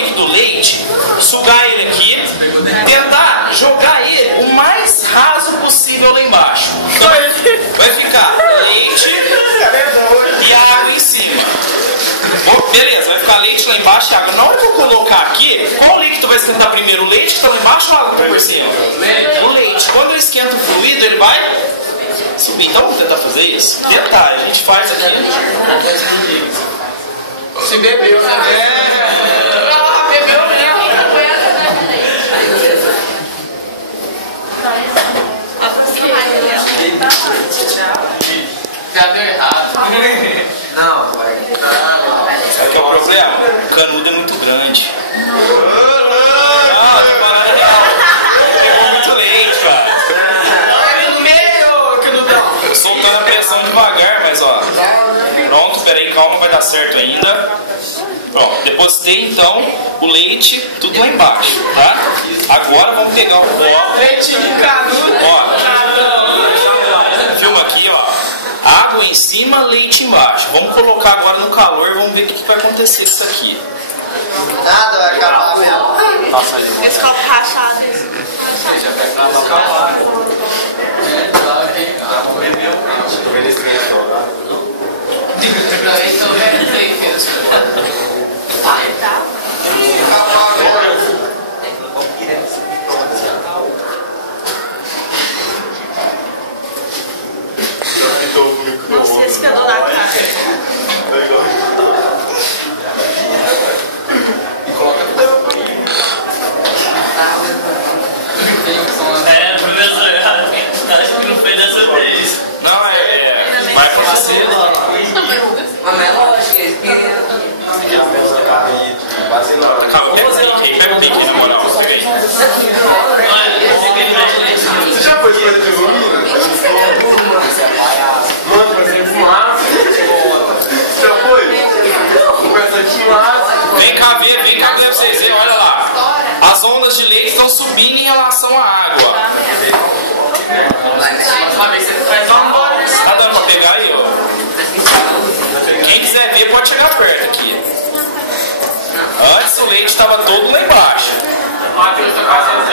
líquido leite, sugar ele aqui, tentar jogar ele o mais raso possível lá embaixo. Então vai ficar leite e água em cima. Beleza, vai ficar leite lá embaixo e água. Na hora que eu colocar aqui, qual líquido vai esquentar primeiro? O leite que está lá embaixo ou a água que está por cima? O leite. Quando eu esquento o fluido, ele vai subir. Então vamos tentar fazer isso? Tentar, a gente faz aqui. Se bebeu, né? Bebeu mesmo. Já deu errado. Não, vai. Sabe que é o problema? O canudo é muito grande. Pegou muito leite, cara. No meio, canudão. Eu soltando a pressão devagar, mas ó. Pronto, peraí, calma, vai dar certo ainda. Pronto, depositei então o leite, tudo lá embaixo, tá? Agora vamos pegar o copo. Leite de canudo. Ó, filma aqui, ó. Água em cima, leite embaixo. Vamos colocar agora no calor, vamos ver o que vai acontecer com isso aqui. Nada vai acabar mesmo. Passa ali. Esse copo rachado. Já vai acabar. Claro que bebeu. Então, Tá? Nossa, esse pelo na cara. Professor, acho que não foi dessa vez. Não, vai acontecer. Mas é lógico, eles Calma, pega o pique, na moral. Pega aí. Você já foi pra Telurina? Mano, pra ser fumaça. Já foi? Conversa de fumaça. Vem cá ver pra vocês verem, olha lá. As ondas de leite estão subindo em relação à água. Tá dando pra pegar aí, ó? Quem quiser ver pode chegar perto aqui. Antes o leite estava todo lá embaixo. Matheus tá fazendo